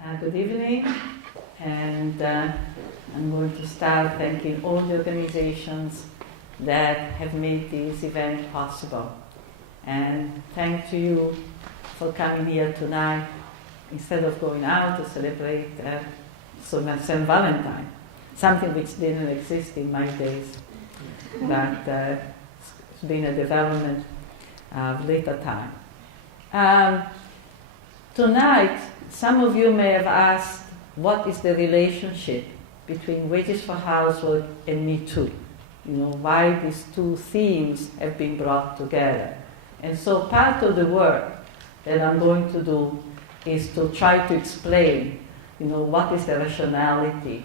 Good evening, and I'm going to start thanking all the organizations that have made this event possible. And thank you for coming here tonight instead of going out to celebrate St. Valentine, something which didn't exist in my days, but it's been a development of later time. Tonight, some of you may have asked, what is the relationship between wages for housework and Me Too? You know, why these two themes have been brought together. And so part of the work that I'm going to do is to try to explain, what is the rationality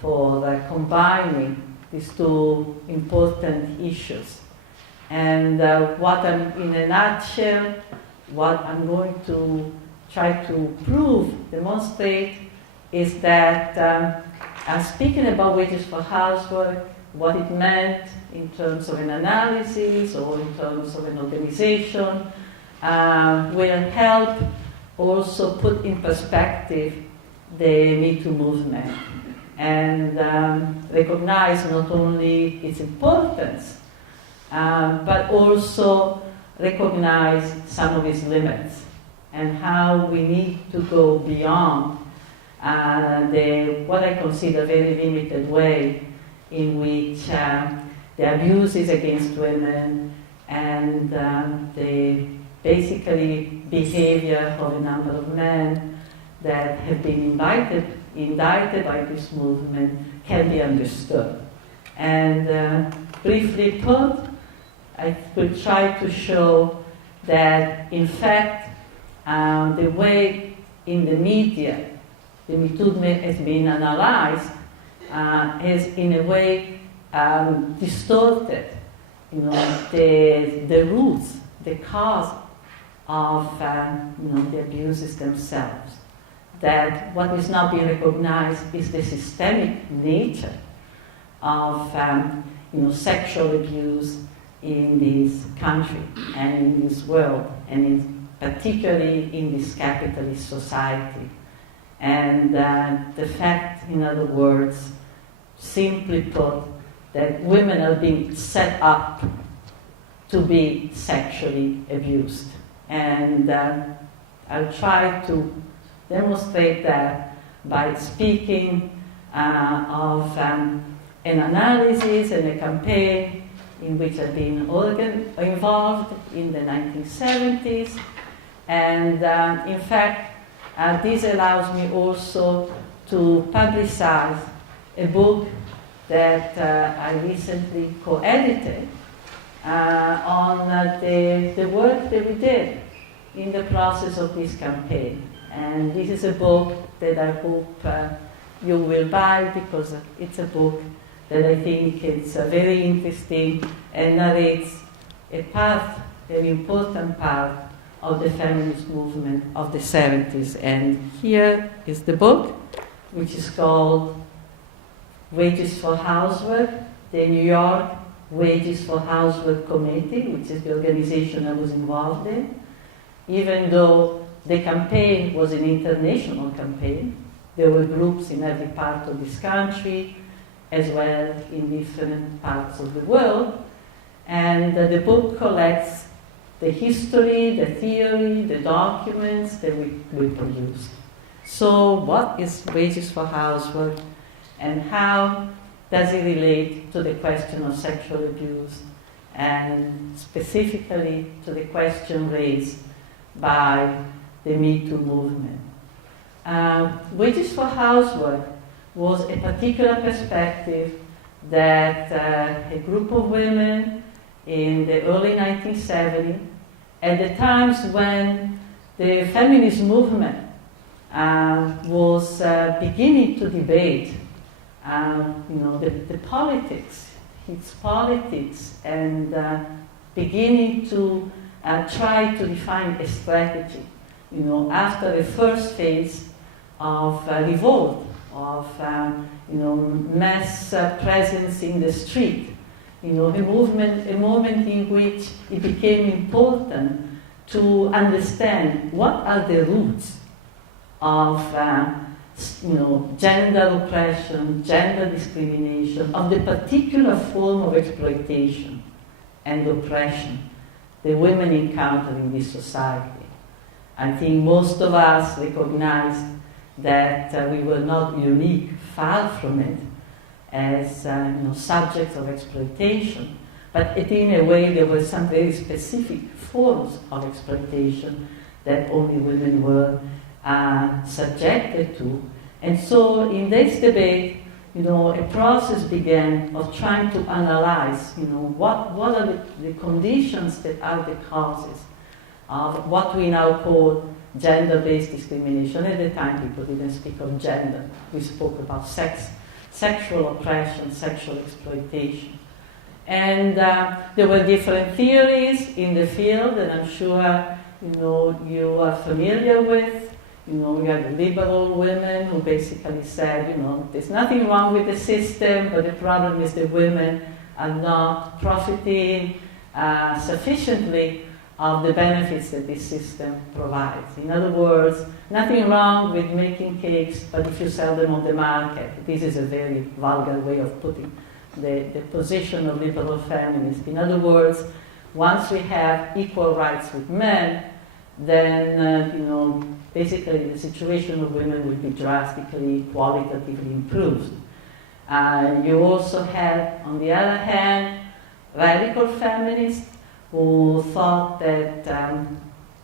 for combining these two important issues. And in a nutshell, what I'm going to try to demonstrate, is that speaking about wages for housework, what it meant in terms of an analysis or in terms of an organization, will help also put in perspective the Me Too movement and recognize not only its importance, but also recognize some of its limits and how we need to go beyond what I consider very limited way in which the abuses against women and the basically behavior of a number of men that have been indicted by this movement can be understood. And briefly put, I will try to show that in fact the way in the media the Me Too has been analyzed has in a way distorted the roots, the cause of the abuses themselves. That what is not being recognized is the systemic nature of sexual abuse in this country and in this world, and particularly in this capitalist society. And the fact, in other words, simply put, that women are being set up to be sexually abused. And I'll try to demonstrate that by speaking of an analysis and a campaign in which I've been involved in the 1970s. And in fact, this allows me also to publicize a book that I recently co-edited on the work that we did in the process of this campaign. And this is a book that I hope you will buy, because it's a book that I think is very interesting and narrates a very important part of the feminist movement of the 70s. And here is the book, which is called Wages for Housework, the New York Wages for Housework Committee, which is the organization I was involved in. Even though the campaign was an international campaign, there were groups in every part of this country, as well in different parts of the world. And the book collects the history, the theory, the documents that we produced. So what is wages for housework, and how does it relate to the question of sexual abuse, and specifically to the question raised by the Me Too movement? Wages for housework was a particular perspective that a group of women in the early 1970s, at the times when the feminist movement was beginning to debate, the politics, its politics, and beginning to try to define a strategy. After the first phase of revolt, of mass presence in the street, a moment in which it became important to understand what are the roots of gender oppression, gender discrimination, of the particular form of exploitation and oppression the women encounter in this society. I think most of us recognize that we were not unique, far from it, as subjects of exploitation, but in a way there were some very specific forms of exploitation that only women were subjected to. And so in this debate, a process began of trying to analyze, what are the conditions that are the causes of what we now call gender-based discrimination. At the time, people didn't speak of gender. We spoke about sexual oppression, sexual exploitation. And there were different theories in the field, and I'm sure you are familiar with. You had the liberal women who basically said, there's nothing wrong with the system, but the problem is the women are not profiting sufficiently of the benefits that this system provides. In other words, nothing wrong with making cakes, but if you sell them on the market, this is a very vulgar way of putting the position of liberal feminists. In other words, once we have equal rights with men, then basically the situation of women will be drastically, qualitatively improved. You also had, on the other hand, radical feminists who thought that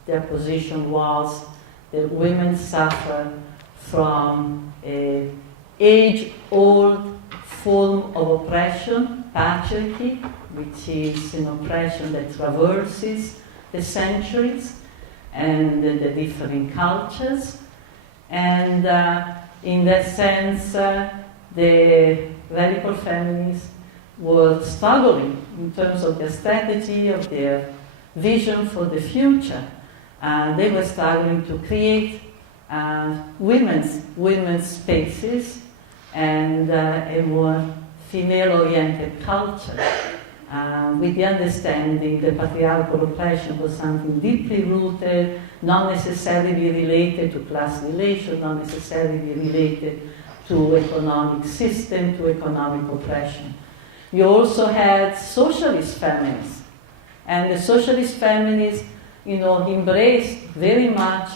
their position was that women suffer from an age-old form of oppression, patriarchy, which is an oppression that traverses the centuries and the different cultures. And in that sense, the radical feminists were struggling in terms of their strategy, of their vision for the future. They were struggling to create women's spaces and a more female-oriented culture, with the understanding that patriarchal oppression was something deeply rooted, not necessarily related to class relations, not necessarily related to economic system, to economic oppression. You also had socialist feminists, and the socialist feminists, embraced very much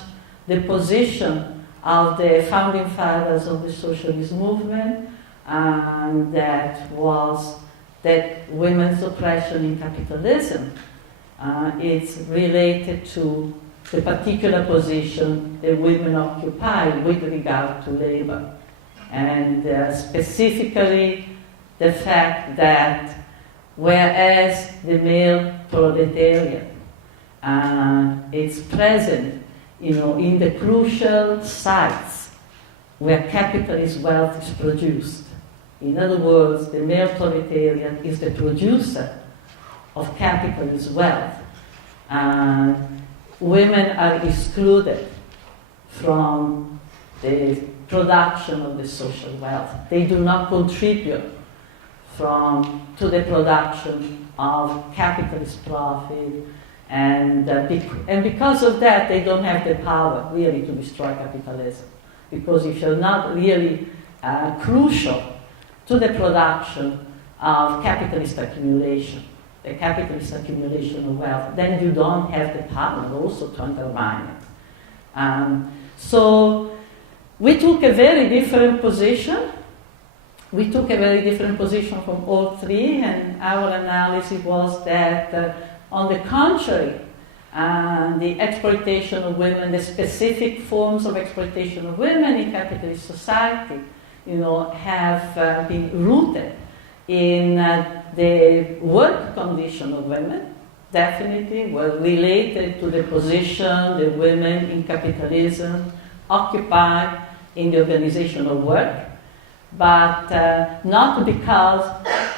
the position of the founding fathers of the socialist movement, and that was that women's oppression in capitalism is related to the particular position that women occupy with regard to labor, and specifically the fact that whereas the male proletariat is present, in the crucial sites where capitalist wealth is produced. In other words, the male proletariat is the producer of capitalist wealth. Women are excluded from the production of the social wealth. They do not contribute to the production of capitalist profit, and because of that, they don't have the power really to destroy capitalism. Because if you're not really crucial to the production of capitalist accumulation, the capitalist accumulation of wealth, then you don't have the power also to undermine it. So we took a very different position. We took a very different position from all three, and our analysis was that, on the contrary, the exploitation of women, the specific forms of exploitation of women in capitalist society, have been rooted in the work condition of women, definitely were related to the position that women in capitalism occupy in the organization of work, but not because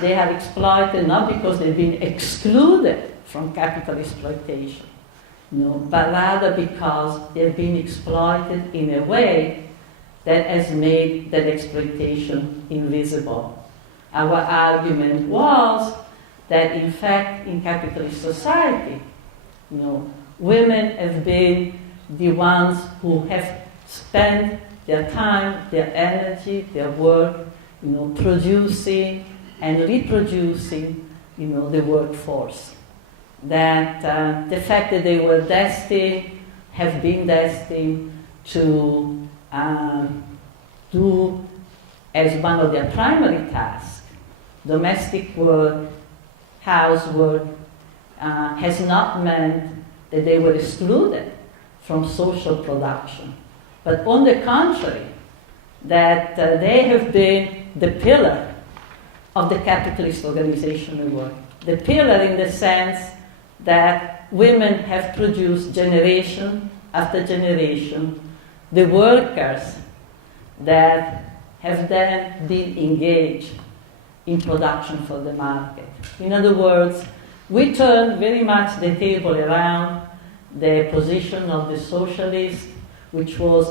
they are exploited, not because they've been excluded from capital exploitation, but rather because they've been exploited in a way that has made that exploitation invisible. Our argument was that, in fact, in capitalist society, women have been the ones who have spend their time, their energy, their work, producing and reproducing, the workforce. That the fact that they were have been destined to do as one of their primary tasks, domestic work, housework, has not meant that they were excluded from social production. But on the contrary, that they have been the pillar of the capitalist organization of work. The pillar in the sense that women have produced generation after generation, the workers that have then been engaged in production for the market. In other words, we turn very much the table around the position of the socialists, which was,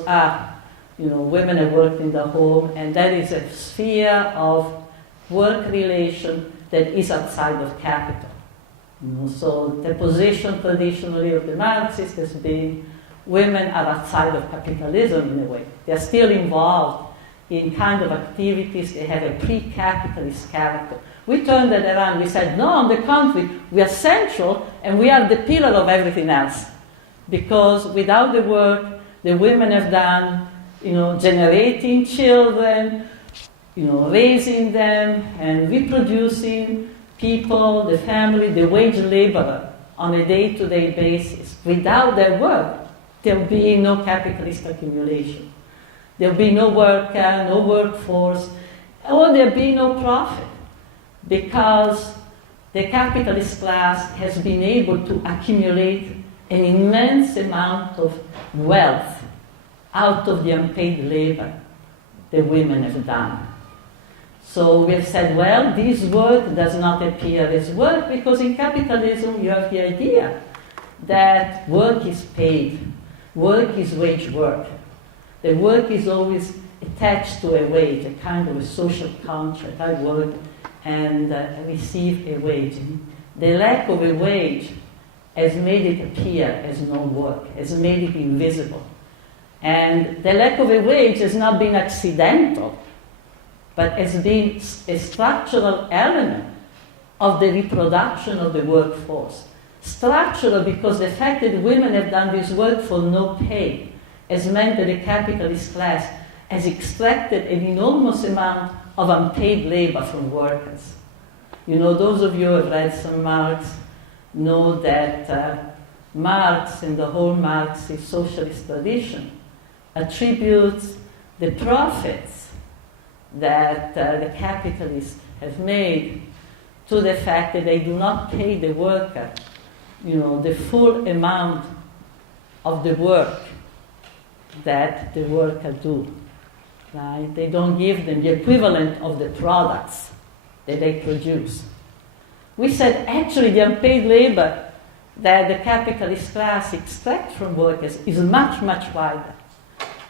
women have worked in the home, and that is a sphere of work relation that is outside of capital. So the position traditionally of the Marxists has been women are outside of capitalism in a way. They are still involved in kind of activities, they have a pre-capitalist character. We turned that around, we said, no, on the contrary, we are central and we are the pillar of everything else. Because without the work the women have done, generating children, raising them and reproducing people, the family, the wage laborer on a day-to-day basis. Without their work, there will be no capitalist accumulation. There will be no worker, no workforce, or there will be no profit. Because the capitalist class has been able to accumulate an immense amount of wealth out of the unpaid labor the women have done. So we have said, well, this work does not appear as work because in capitalism you have the idea that work is paid, work is wage work. The work is always attached to a wage, a kind of a social contract. I work and receive a wage. The lack of a wage has made it appear as no work, has made it invisible. And the lack of a wage has not been accidental, but has been a structural element of the reproduction of the workforce. Structural because the fact that women have done this work for no pay has meant that the capitalist class has extracted an enormous amount of unpaid labor from workers. Those of you who have read some Marx know that Marx and the whole Marxist socialist tradition attributes the profits that the capitalists have made to the fact that they do not pay the worker, the full amount of the work that the worker do. Right? They don't give them the equivalent of the products that they produce. We said actually the unpaid labor that the capitalist class extracts from workers is much, much wider,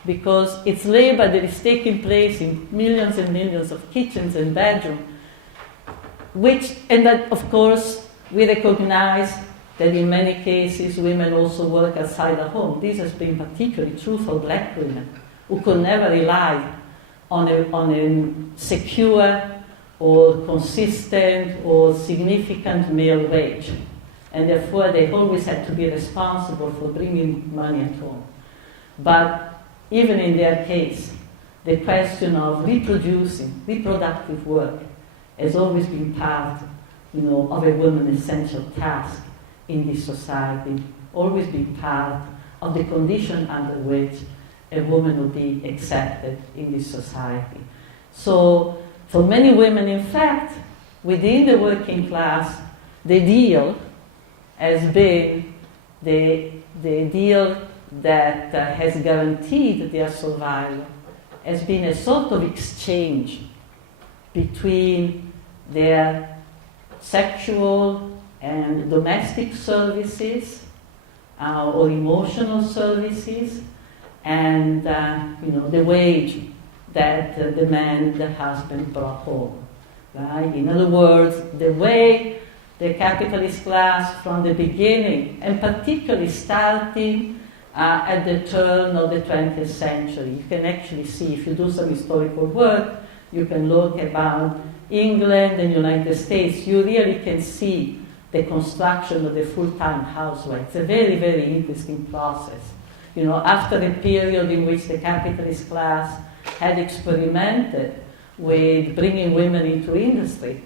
because it's labor that is taking place in millions and millions of kitchens and bedrooms, and that of course we recognize that in many cases women also work outside the home. This has been particularly true for black women, who could never rely on a secure or consistent or significant male wage. And therefore they always had to be responsible for bringing money at home. But even in their case, the question of reproductive work has always been part, of a woman's essential task in this society, always been part of the condition under which a woman will be accepted in this society. So, for many women, in fact, within the working class, the deal has been the deal that has guaranteed their survival, has been a sort of exchange between their sexual and domestic services or emotional services and the wage that the man, the husband, brought home. Right? In other words, the way the capitalist class from the beginning, and particularly starting at the turn of the 20th century. You can actually see, if you do some historical work, you can look about England and United States, you really can see the construction of the full-time housewife. It's a very, very interesting process. You know, after a period in which the capitalist class had experimented with bringing women into industry,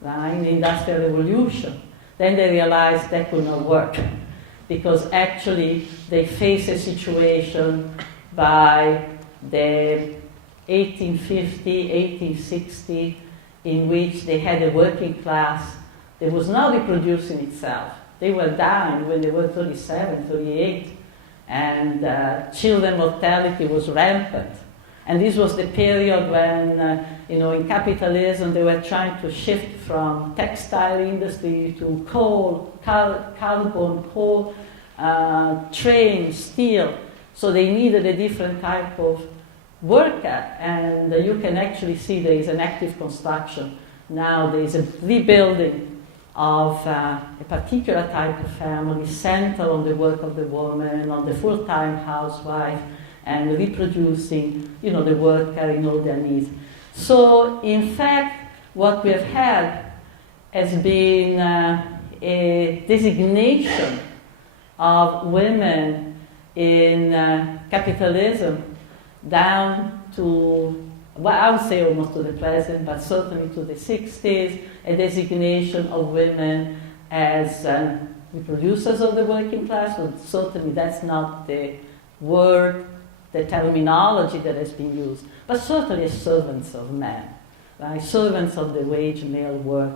right, in the Industrial Revolution, then they realized that could not work, because actually they face a situation by the 1850, 1860, in which they had a working class that was not reproducing itself. They were dying when they were 37, 38, and children mortality was rampant. And this was the period when, in capitalism, they were trying to shift from textile industry to coal, carbon, coal, train, steel. So they needed a different type of worker, and you can actually see there is an active construction. Now there is a rebuilding of a particular type of family centered on the work of the woman, on the full-time housewife, and reproducing, the worker in all their needs. So, in fact, what we have had has been a designation of women in capitalism down to, well, I would say almost to the present, but certainly to the 60s, a designation of women as reproducers of the working class. But certainly that's not the word, the terminology that has been used, but certainly as servants of men, right? Servants of the wage male work.